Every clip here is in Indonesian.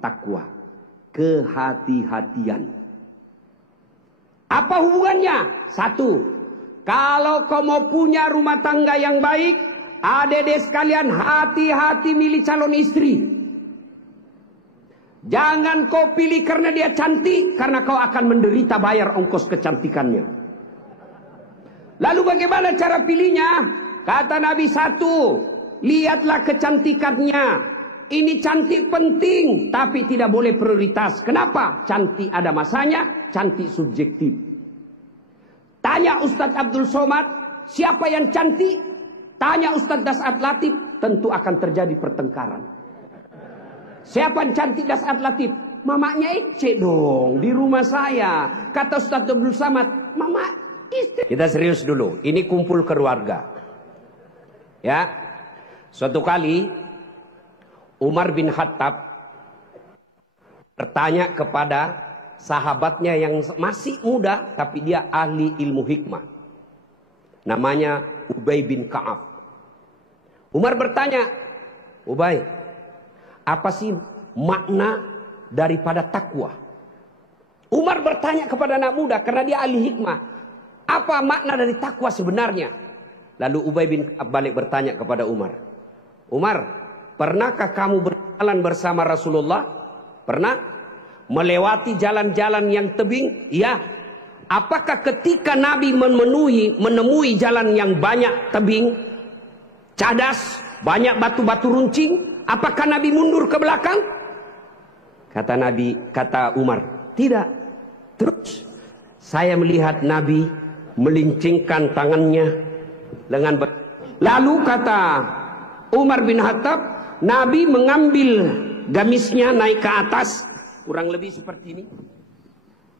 takwa, kehati-hatian. Apa hubungannya? Satu, kalau kau mau punya rumah tangga yang baik, adik-adik sekalian, hati-hati milih calon istri. Jangan kau pilih karena dia cantik, karena kau akan menderita bayar ongkos kecantikannya. Lalu bagaimana cara pilihnya? Kata Nabi, satu, lihatlah kecantikannya. Ini cantik penting, tapi tidak boleh prioritas. Kenapa? Cantik ada masanya, cantik subjektif. Tanya Ustadz Abdul Somad, siapa yang cantik? Tanya Ustadz Das'ad Latif, tentu akan terjadi pertengkaran. Siapa yang cantik Das'ad Latif? Mamanya Ece dong, di rumah saya. Kata Ustadz Abdul Somad, mama istri. Kita serius dulu, ini kumpul keluarga. Ya, suatu kali Umar bin Khattab bertanya kepada sahabatnya yang masih muda, tapi dia ahli ilmu hikmah. Namanya Ubay bin Ka'ab. Umar bertanya, Ubay, apa sih makna daripada takwa? Umar bertanya kepada anak muda karena dia ahli hikmah. Apa makna dari takwa sebenarnya? Lalu Ubay bin Ka'ab balik bertanya kepada Umar. Umar, pernahkah kamu berjalan bersama Rasulullah? Pernah? Melewati jalan-jalan yang tebing? Ya. Apakah ketika Nabi menemui jalan yang banyak tebing, cadas, banyak batu-batu runcing, apakah Nabi mundur ke belakang? Kata Umar, tidak. Terus saya melihat Nabi melincingkan tangannya dengan lalu kata Umar bin Khattab, Nabi mengambil gamisnya naik ke atas, kurang lebih seperti ini.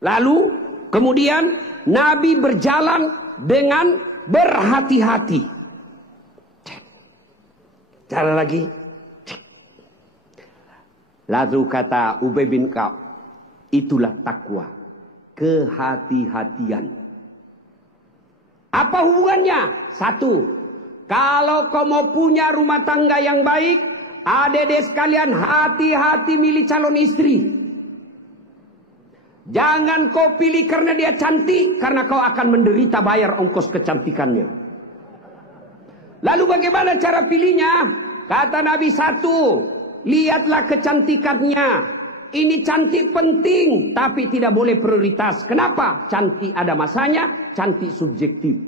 Lalu kemudian Nabi berjalan dengan berhati-hati. Cara lagi. Lalu kata Ubay bin Ka'ab, itulah takwa, kehati-hatian. Apa hubungannya? Satu, kalau kau mau punya rumah tangga yang baik, adik-adik sekalian, hati-hati milih calon istri. Jangan kau pilih karena dia cantik, karena kau akan menderita bayar ongkos kecantikannya. Lalu bagaimana cara pilihnya? Kata Nabi, satu, lihatlah kecantikannya. Ini cantik penting, tapi tidak boleh prioritas. Kenapa? Cantik ada masanya, cantik subjektif.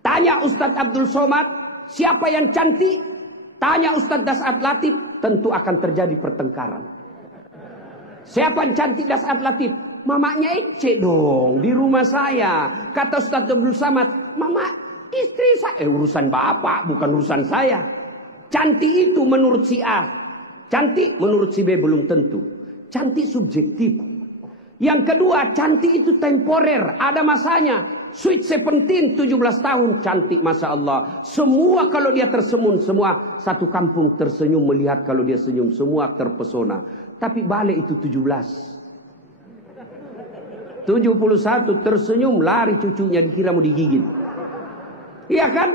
Tanya Ustadz Abdul Somad, siapa yang cantik? Tanya Ustadz Das'ad Latif, tentu akan terjadi pertengkaran. Siapa yang cantik Das'ad Latif? Mamanya Ece dong, di rumah saya. Kata Ustadz Abdul Somad, mama istri saya. Urusan bapak, bukan urusan saya. Cantik itu menurut si A, cantik menurut si B belum tentu. Cantik subjektif. Yang kedua, cantik itu temporer, ada masanya. Sweet 17, 17 tahun, cantik Masya Allah. Semua kalau dia tersenyum, semua satu kampung tersenyum melihat kalau dia senyum. Semua terpesona. Tapi balik itu 17. 71 tersenyum, lari cucunya dikira mau digigit. Iya kan?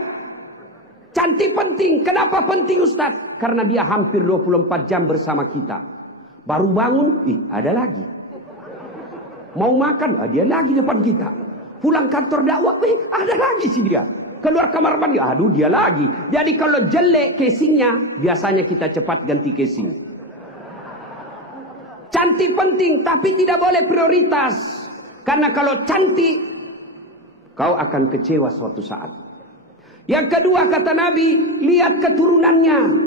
Cantik penting. Kenapa penting Ustaz? Karena dia hampir 24 jam bersama kita. Baru bangun, ada lagi. Mau makan, dia lagi depan kita. Pulang kantor dakwah, ada lagi sih dia. Keluar kamar mandi, aduh dia lagi. Jadi kalau jelek casingnya, biasanya kita cepat ganti casing. Cantik penting, tapi tidak boleh prioritas. Karena kalau cantik, kau akan kecewa suatu saat. Yang kedua kata Nabi, lihat keturunannya.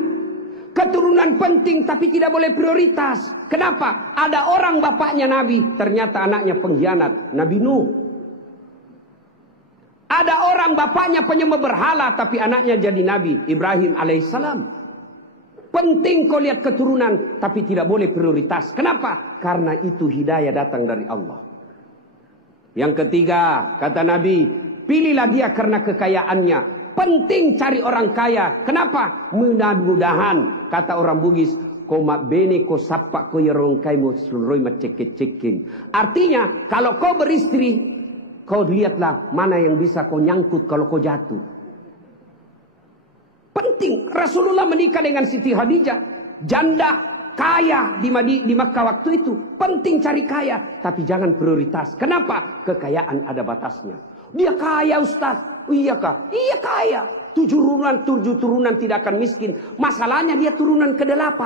Keturunan penting tapi tidak boleh prioritas. Kenapa? Ada orang bapaknya Nabi, ternyata anaknya pengkhianat. Nabi Nuh. Ada orang bapaknya penyembah berhala tapi anaknya jadi Nabi Ibrahim alaihissalam. Penting kau lihat keturunan tapi tidak boleh prioritas. Kenapa? Karena itu hidayah datang dari Allah. Yang ketiga kata Nabi, pilihlah dia karena kekayaannya. Penting cari orang kaya. Kenapa? Mudah-mudahan kata orang Bugis, koma bene ko sappa ko yerong kaimu sulroi maceket-ceking. Artinya kalau kau beristri, kau lihatlah mana yang bisa kau nyangkut kalau kau jatuh. Penting. Rasulullah menikah dengan Siti Khadijah, janda kaya di Makkah waktu itu. Penting cari kaya, tapi jangan prioritas. Kenapa? Kekayaan ada batasnya. Dia kaya Ustaz. Iya kah? Iya kaya. 7 turunan tidak akan miskin. Masalahnya dia turunan ke-8.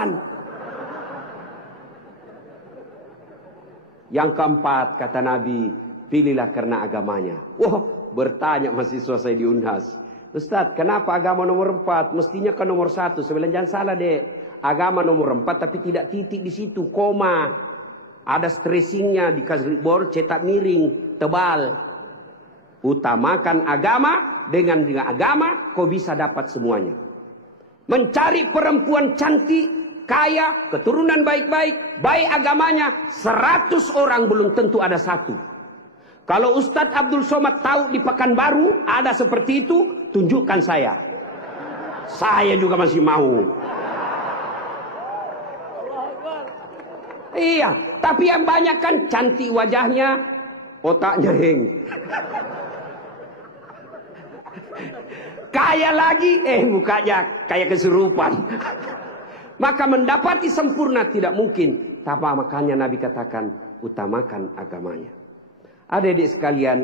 Yang keempat, kata Nabi, pilihlah karena agamanya. Wah, bertanya mahasiswa saya di Unhas. Ustaz, kenapa agama nomor 4? Mestinya kan nomor 1. Saya bilang, jangan salah dek. Agama nomor 4 tapi tidak titik di situ, koma. Ada stressingnya, dikasih board cetak miring, tebal. Utamakan agama, dengan agama kau bisa dapat semuanya. Mencari perempuan cantik, kaya, keturunan baik-baik, baik agamanya, 100 orang belum tentu ada 1. Kalau Ustadz Abdul Somad tahu di Pekanbaru ada seperti itu, tunjukkan saya. Saya juga masih mau. Iya, tapi yang banyak kan cantik wajahnya, otaknya heng. Kaya lagi, mukanya kayak kesurupan. Maka mendapati sempurna tidak mungkin. Tapi makanya Nabi katakan, utamakan agamanya. Adik-adik sekalian,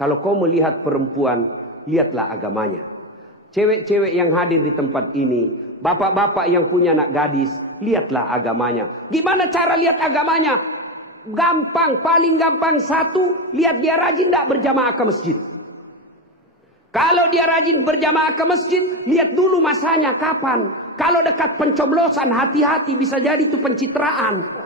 kalau kau melihat perempuan, lihatlah agamanya. Cewek-cewek yang hadir di tempat ini, bapak-bapak yang punya anak gadis, lihatlah agamanya. Gimana cara lihat agamanya? Gampang, paling gampang. 1, lihat dia rajin tidak berjamaah ke masjid. Kalau dia rajin berjamaah ke masjid, lihat dulu masanya kapan. Kalau dekat pencoblosan, hati-hati, bisa jadi itu pencitraan.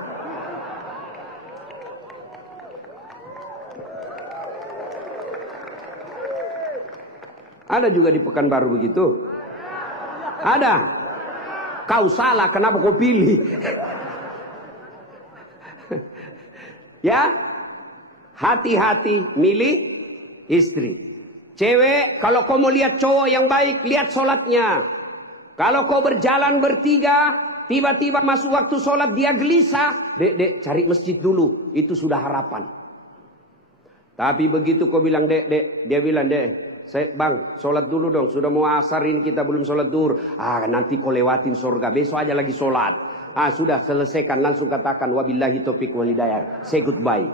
Ada juga di Pekanbaru begitu? Ada. Kau salah, kenapa kau pilih? Ya, hati-hati milih istri. Cewek, kalau kau mau lihat cowok yang baik, lihat sholatnya. Kalau kau berjalan bertiga, tiba-tiba masuk waktu sholat dia gelisah, dek, cari masjid dulu, itu sudah harapan. Tapi begitu kau bilang dek, dia bilang dek, bang, sholat dulu dong. Sudah mau asar ini kita belum sholat duhur. Nanti kau lewatin surga. Besok aja lagi sholat. Sudah selesaikan. Langsung katakan wabillahi taufiq wal hidayah. Say goodbye.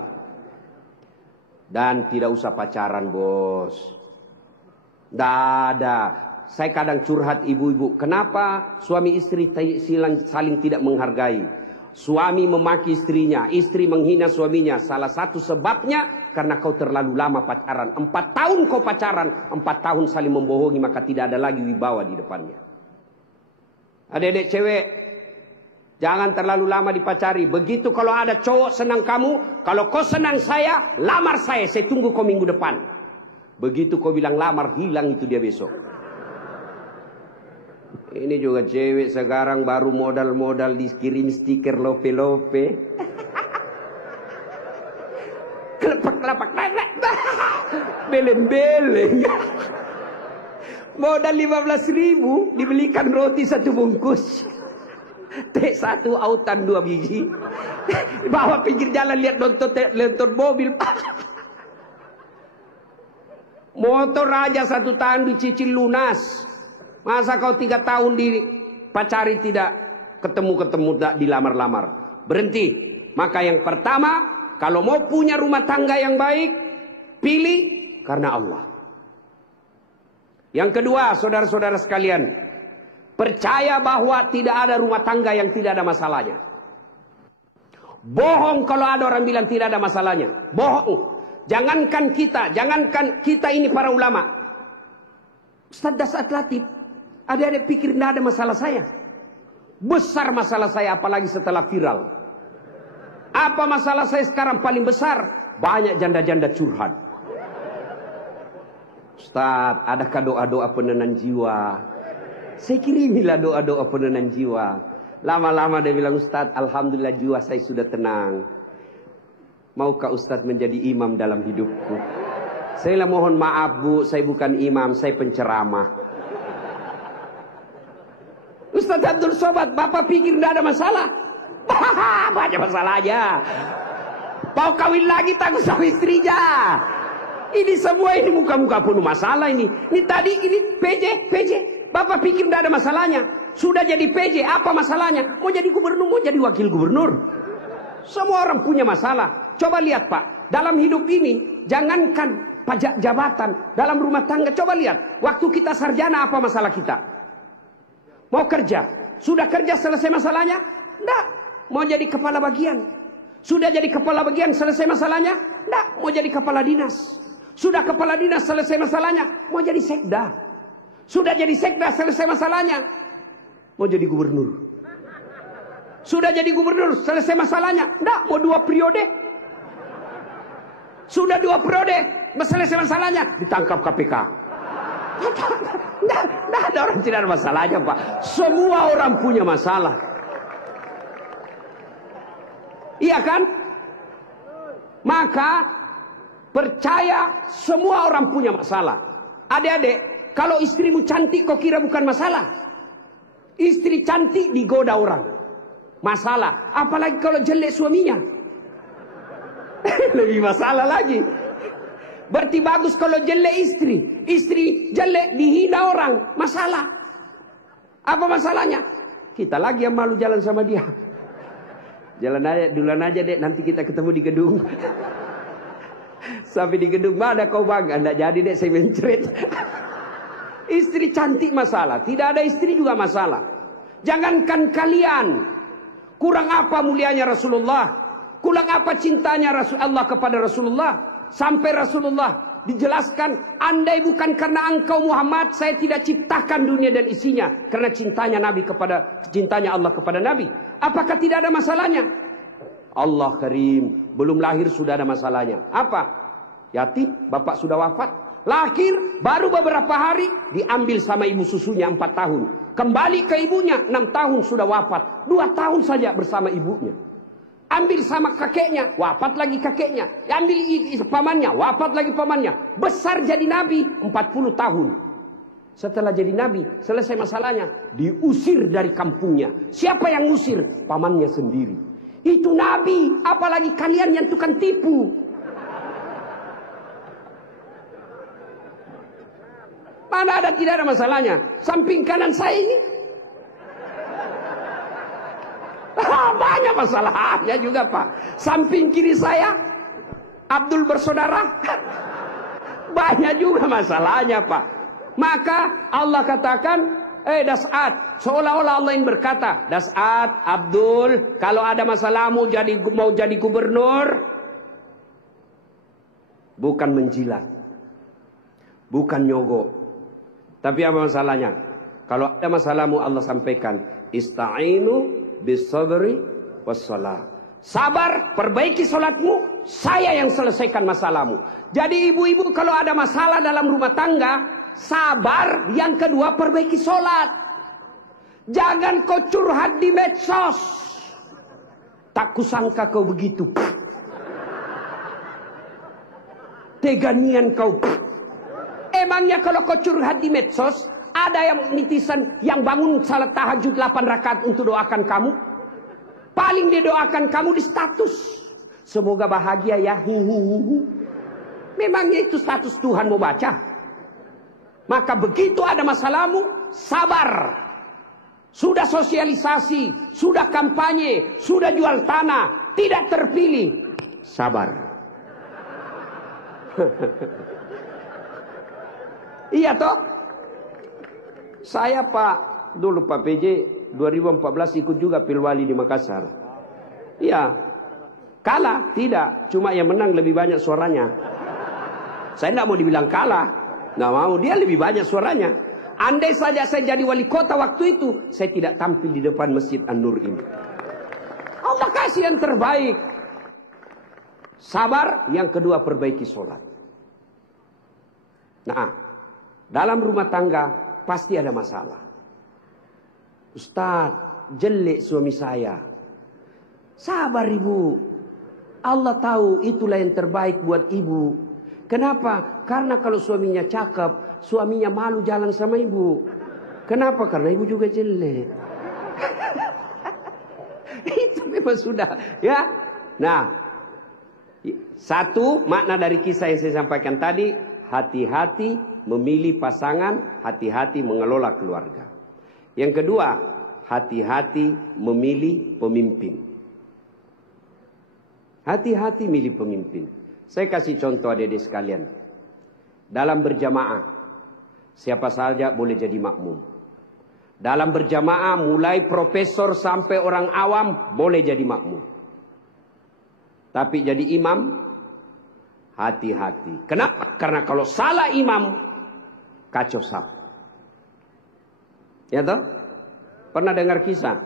Dan tidak usah pacaran bos. Ada. Saya kadang curhat ibu-ibu. Kenapa suami istri saling tidak menghargai? Suami memaki istrinya, istri menghina suaminya. Salah satu sebabnya karena kau terlalu lama pacaran. 4 tahun kau pacaran, 4 tahun saling membohongi, maka tidak ada lagi wibawa di depannya. Adik-adik cewek, jangan terlalu lama dipacari. Begitu kalau ada cowok senang kamu, kalau kau senang saya, lamar saya tunggu kau minggu depan. Begitu kau bilang lamar, hilang itu dia besok. Ini juga cewek sekarang baru modal-modal dikirim stiker lope-lope. Kelepak-kelepak. Beleng-beleng. Modal 15.000 dibelikan roti 1 bungkus. Teh 1 autan 2 biji. Bawa pinggir jalan lihat nonton mobil. Motor aja 1 tahun dicicil lunas. Masa kau 3 tahun dipacari tidak ketemu dilamar-lamar? Berhenti. Maka yang pertama, kalau mau punya rumah tangga yang baik, pilih karena Allah. Yang kedua, saudara-saudara sekalian, percaya bahwa tidak ada rumah tangga yang tidak ada masalahnya. Bohong kalau ada orang bilang tidak ada masalahnya. Bohong. Jangankan kita ini para ulama. Ustaz Dasat Latif, adik-adik pikir tidak ada masalah saya. Besar masalah saya, apalagi setelah viral. Apa masalah saya sekarang paling besar? Banyak janda-janda curhat. Ustaz, adakah doa-doa penenang jiwa? Saya kirimilah doa-doa penenang jiwa. Lama-lama dia bilang, Ustaz, alhamdulillah jiwa saya sudah tenang. Maukah Ustaz menjadi imam dalam hidupku? Saya mohon maaf bu, saya bukan imam, saya penceramah. Ustaz Abdul Somad, bapak pikir tidak ada masalah? Banyak masalahnya. Mau kawin lagi takut sama istrinya. Ini semua ini muka-muka penuh masalah ini. Ini tadi ini PJ. Bapak pikir tidak ada masalahnya. Sudah jadi PJ, apa masalahnya? Mau jadi gubernur, mau jadi wakil gubernur. Semua orang punya masalah. Coba lihat Pak, dalam hidup ini, jangankan pajak jabatan, dalam rumah tangga, coba lihat. Waktu kita sarjana, apa masalah kita? Mau kerja. Sudah kerja selesai masalahnya? Tidak. Mau jadi kepala bagian. Sudah jadi kepala bagian selesai masalahnya? Tidak. Mau jadi kepala dinas. Sudah kepala dinas selesai masalahnya? Mau jadi sekda. Sudah jadi sekda selesai masalahnya? Mau jadi gubernur. Sudah jadi gubernur selesai masalahnya? Tidak. Mau 2 periode. Sudah 2 periode selesai masalahnya? Ditangkap KPK. Tidak ada orang tidak ada masalahnya Pak. Semua orang punya masalah. Iya kan? Maka percaya semua orang punya masalah. Adik-adik, kalau istrimu cantik kau kira bukan masalah? Istri cantik digoda orang, masalah. Apalagi kalau jelek suaminya, lebih masalah lagi. Berarti bagus kalau jelek istri. Istri jelek dihina orang, masalah. Apa masalahnya? Kita lagi yang malu jalan sama dia. Jalan aja, duluan aja dek, nanti kita ketemu di gedung. Sampai di gedung, mana kau bang? Nggak jadi dek, saya mencret. Istri cantik masalah, tidak ada istri juga masalah. Jangankan kalian, kurang apa mulianya Rasulullah, kurang apa cintanya Allah kepada Rasulullah. Sampai Rasulullah dijelaskan, andai bukan karena engkau Muhammad, saya tidak ciptakan dunia dan isinya. Karena cintanya Allah kepada Nabi. Apakah tidak ada masalahnya? Allah Karim, belum lahir sudah ada masalahnya. Apa? Yatim, bapak sudah wafat. Lahir, baru beberapa hari diambil sama ibu susunya 4 tahun. Kembali ke ibunya 6 tahun sudah wafat. 2 tahun saja bersama ibunya. Ambil sama kakeknya, wafat lagi kakeknya. Ambil pamannya, wafat lagi pamannya. Besar jadi nabi 40 tahun. Setelah jadi nabi, selesai masalahnya, diusir dari kampungnya. Siapa yang usir? Pamannya sendiri. Itu nabi, apalagi kalian yang tukang tipu. Mana ada tidak ada masalahnya? Samping kanan saya ini banyak masalahnya juga Pak. Samping kiri saya Abdul bersaudara banyak juga masalahnya Pak. Maka Allah katakan, Das'at, seolah-olah Allah yang berkata, Das'at, Abdul, kalau ada masalahmu mau jadi gubernur, bukan menjilat, bukan nyogok. Tapi apa masalahnya? Kalau ada masalahmu Allah sampaikan, Ista'inu bisabri wassalah. Sabar, perbaiki solatmu, saya yang selesaikan masalahmu. Jadi ibu-ibu kalau ada masalah dalam rumah tangga, sabar. Yang kedua, perbaiki solat. Jangan kau curhat di medsos. Tak kusangka kau begitu. Teganian kau. Emangnya kalau kau curhat di medsos, ada yang netizen yang bangun salat tahajud 8 rakaat untuk doakan kamu? Paling didoakan kamu di status. Semoga bahagia ya. Memangnya itu status Tuhan mau baca? Maka begitu ada masalahmu, sabar. Sudah sosialisasi, sudah kampanye, sudah jual tanah, tidak terpilih. Sabar. Iya toh? Saya dulu Pak PJ 2014 ikut juga Pilwali di Makassar. Iya. Kalah? Tidak. Cuma yang menang lebih banyak suaranya. Saya tidak mau dibilang kalah. Nggak mau. Dia lebih banyak suaranya. Andai saja saya jadi wali kota waktu itu, saya tidak tampil di depan Masjid An-Nur ini. Allah kasih yang terbaik. Sabar. Yang kedua, perbaiki sholat. Nah, dalam rumah tangga pasti ada masalah. Ustaz, jelek suami saya. Sabar ibu. Allah tahu itulah yang terbaik buat ibu. Kenapa? Karena kalau suaminya cakep, suaminya malu jalan sama ibu. Kenapa? Karena ibu juga jelek. Itu memang sudah, ya. Nah, Satu, makna dari kisah yang saya sampaikan tadi, hati-hati memilih pasangan, hati-hati mengelola keluarga. Yang kedua, hati-hati memilih pemimpin. Hati-hati milih pemimpin. Saya kasih contoh adik-adik sekalian. Dalam berjamaah, siapa saja boleh jadi makmum. Dalam berjamaah, mulai profesor sampai orang awam boleh jadi makmum. Tapi jadi imam, hati-hati. Kenapa? Karena kalau salah imam, kacau saf. Ya toh? Pernah dengar kisah?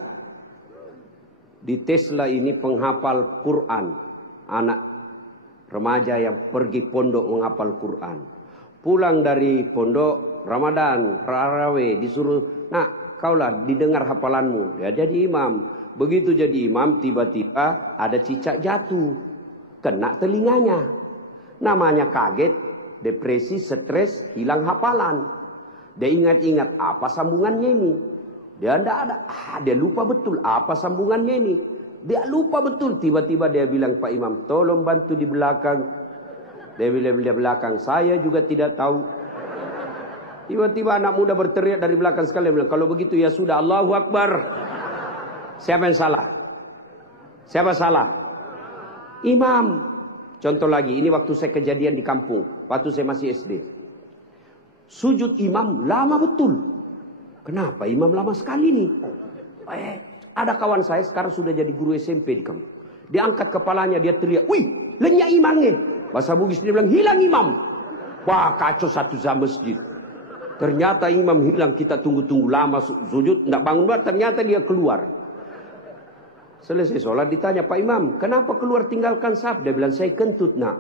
Di Tesla ini penghafal Quran. Anak remaja yang pergi pondok menghafal Quran. Pulang dari pondok, Ramadan, Tarawih, disuruh, nak, kaulah didengar hafalanmu. Ya jadi imam. Begitu jadi imam, tiba-tiba ada cicak jatuh. Kena telinganya. Namanya kaget, depresi, stres, hilang hafalan. Dia ingat-ingat, apa sambungannya ini? Dia tidak ada. Dia lupa betul, apa sambungannya ini? Dia lupa betul. Tiba-tiba dia bilang, Pak Imam, tolong bantu di belakang. Dia bilang di belakang, saya juga tidak tahu. Tiba-tiba anak muda berteriak dari belakang sekali. Dia bilang, kalau begitu ya sudah, Allahu Akbar. Siapa yang salah? Siapa salah? Imam. Contoh lagi, ini waktu saya kejadian di kampung. Waktu saya masih SD. Sujud imam lama betul. Kenapa imam lama sekali nih? Ada kawan saya sekarang sudah jadi guru SMP di kampung. Dia angkat kepalanya, dia teriak, wih, lenyap imamnya. Bahasa Bugis dia bilang, hilang imam. Wah, kacau satu jam masjid. Ternyata imam hilang, kita tunggu-tunggu lama sujud, tidak bangun, ternyata dia keluar. Selesai sholat ditanya, Pak Imam, kenapa keluar tinggalkan saf? Dia bilang, saya kentut nak.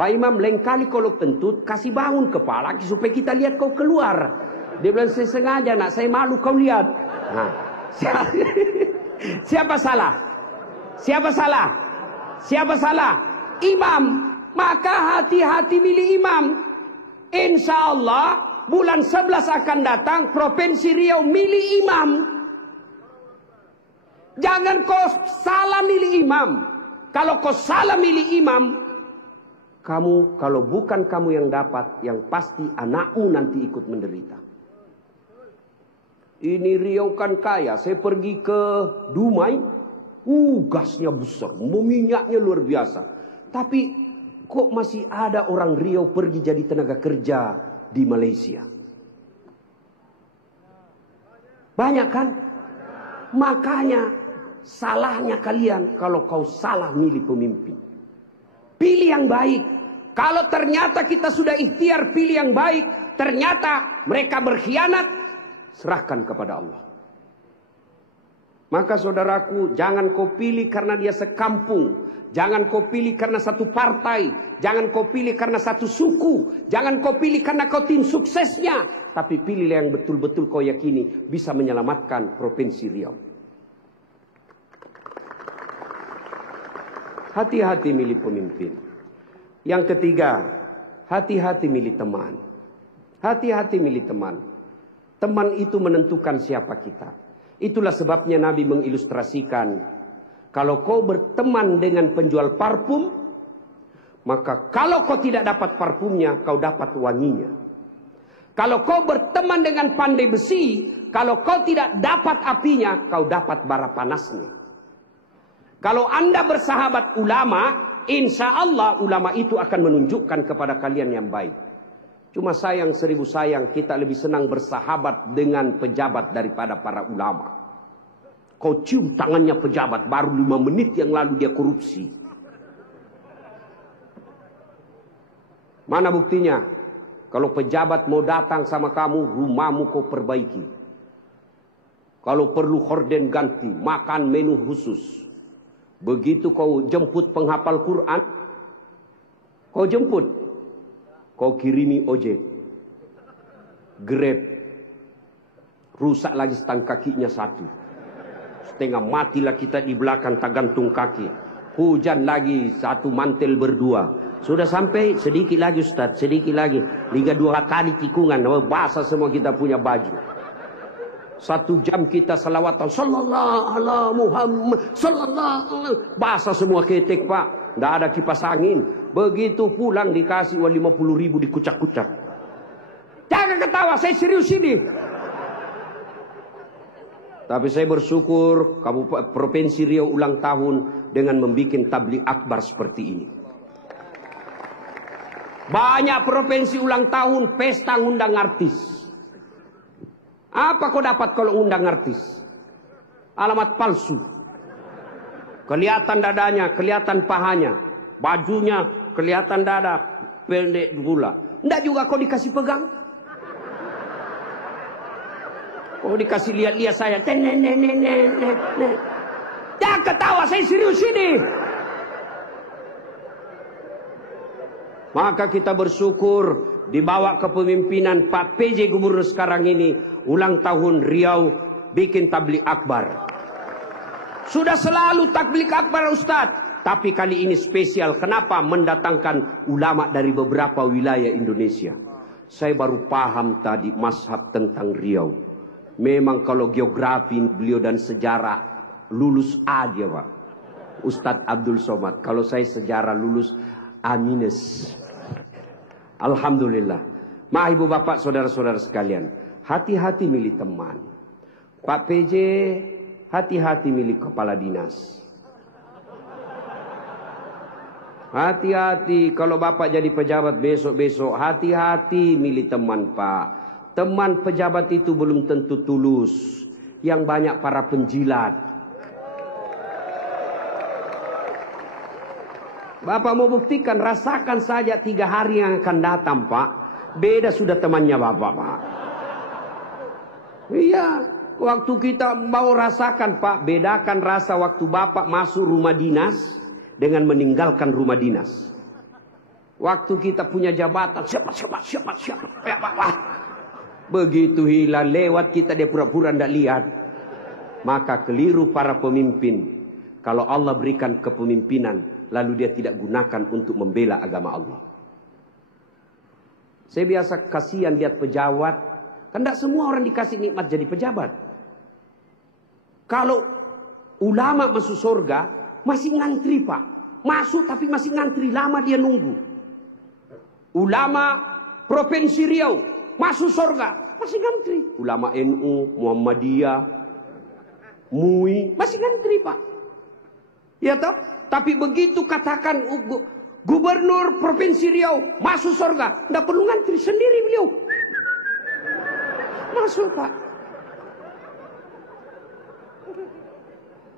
Pak Imam, lain kali kalau kentut, kasih bangun kepala supaya kita lihat kau keluar. Dia bilang, saya sengaja nak, saya malu kau lihat. Nah, siapa salah? Siapa salah? Siapa salah? Imam. Maka hati-hati milih imam. Insya Allah bulan 11 akan datang, Provinsi Riau milih imam. Jangan kau salah milih imam. Kalau kau salah milih imam, kamu, kalau bukan kamu yang dapat, yang pasti anakmu nanti ikut menderita. Ini Riau kan kaya. Saya pergi ke Dumai, gasnya besar, minyaknya luar biasa. Tapi kok masih ada orang Riau pergi jadi tenaga kerja di Malaysia? Banyak kan? Makanya salahnya kalian kalau kau salah milih pemimpin. Pilih yang baik. Kalau ternyata kita sudah ikhtiar pilih yang baik, ternyata mereka berkhianat, serahkan kepada Allah. Maka saudaraku, jangan kau pilih karena dia sekampung. Jangan kau pilih karena satu partai. Jangan kau pilih karena satu suku. Jangan kau pilih karena kau tim suksesnya. Tapi pilihlah yang betul-betul kau yakini bisa menyelamatkan Provinsi Riau. Hati-hati milih pemimpin. Yang ketiga, hati-hati milih teman. Hati-hati milih teman. Teman itu menentukan siapa kita. Itulah sebabnya Nabi mengilustrasikan, kalau kau berteman dengan penjual parfum, maka kalau kau tidak dapat parfumnya, kau dapat wanginya. Kalau kau berteman dengan pandai besi, kalau kau tidak dapat apinya, kau dapat bara panasnya. Kalau Anda bersahabat ulama, insya Allah ulama itu akan menunjukkan kepada kalian yang baik. Cuma sayang 1000 sayang, kita lebih senang bersahabat dengan pejabat daripada para ulama. Kau cium tangannya pejabat, baru 5 menit yang lalu dia korupsi. Mana buktinya? Kalau pejabat mau datang sama kamu, rumahmu kau perbaiki. Kalau perlu horden ganti, makan menu khusus. Begitu kau jemput penghafal Quran, kau jemput. Kau kirimi ojek, Grab, rusak lagi stang kakinya satu. Setengah matilah kita di belakang tak gantung kaki. Hujan lagi satu mantel berdua. Sudah sampai sedikit lagi Ustaz, sedikit lagi. Liga 2 kali tikungan, basah semua kita punya baju. 1 jam kita salawatan, sallallahu alaihi Muhammad, sallallahu alaihi, basah semua ketek Pak. Nggak ada kipas angin. Begitu pulang dikasih uang 50.000 dikucak-kucak. Jangan ketawa, saya serius ini. Tapi saya bersyukur Provinsi Riau ulang tahun dengan membuat tabligh akbar seperti ini. Banyak provinsi ulang tahun pesta ngundang artis. Apa kau dapat kalau undang artis? Alamat palsu. Kelihatan dadanya, kelihatan pahanya. Bajunya kelihatan dada, pendek pula. Nggak juga kau dikasih pegang. Kau dikasih lihat-lihat saya. Jangan ketawa, saya serius ini. Maka kita bersyukur dibawa kepemimpinan Pak PJ Gubernur sekarang ini. Ulang tahun Riau bikin tabligh akbar. Sudah selalu tabligh akbar Ustadz. Tapi kali ini spesial. Kenapa? Mendatangkan ulama dari beberapa wilayah Indonesia. Saya baru paham tadi mazhab tentang Riau. Memang kalau geografi beliau dan sejarah lulus aja Pak. Ustadz Abdul Somad. Kalau saya sejarah lulus A-. Alhamdulillah. Ma ibu bapak saudara-saudara sekalian. Hati-hati milih teman. Pak PJ hati-hati milih kepala dinas. Hati-hati kalau bapak jadi pejabat besok-besok. Hati-hati milih teman Pak. Teman pejabat itu belum tentu tulus. Yang banyak para penjilat. Bapak mau buktikan, rasakan saja 3 hari yang akan datang Pak. Beda sudah temannya bapak Pak. Iya, waktu kita mau rasakan Pak. Bedakan rasa waktu bapak masuk rumah dinas dengan meninggalkan rumah dinas. Waktu kita punya jabatan, siapa. Ya, Pak. Begitu hilang lewat kita dia pura-pura tidak lihat. Maka keliru para pemimpin. Kalau Allah berikan kepemimpinan, lalu dia tidak gunakan untuk membela agama Allah. Saya biasa kasihan lihat pejabat. Kan tidak semua orang dikasih nikmat jadi pejabat. Kalau ulama masuk surga, masih ngantri Pak. Masuk tapi masih ngantri, lama dia nunggu. Ulama Provinsi Riau masuk surga, masih ngantri. Ulama NU, Muhammadiyah, MUI, masih ngantri Pak. Ya toh? Tapi begitu katakan Gubernur Provinsi Riau masuk surga, tidak perlu ngantri, sendiri beliau masuk Pak.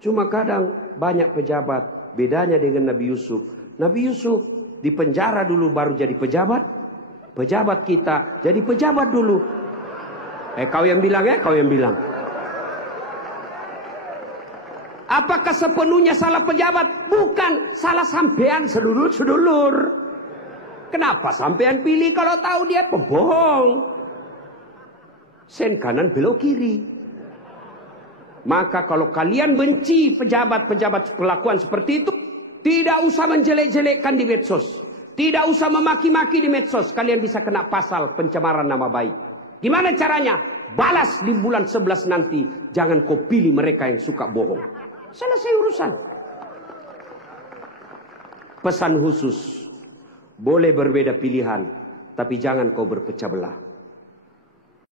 Cuma kadang banyak pejabat bedanya dengan Nabi Yusuf. Nabi Yusuf di penjara dulu baru jadi pejabat. Pejabat kita jadi pejabat dulu. Kau yang bilang ya, kau yang bilang. Apakah sepenuhnya salah pejabat? Bukan, salah sampean sedulur-sedulur. Kenapa sampean pilih kalau tahu dia pembohong? Sen kanan belok kiri. Maka kalau kalian benci pejabat-pejabat perlakuan seperti itu, tidak usah menjelek-jelekkan di medsos. Tidak usah memaki-maki di medsos. Kalian bisa kena pasal pencemaran nama baik. Gimana caranya? Balas di bulan 11 nanti. Jangan kau pilih mereka yang suka bohong. Selesai urusan. Pesan khusus. Boleh berbeda pilihan. Tapi jangan kau berpecah belah.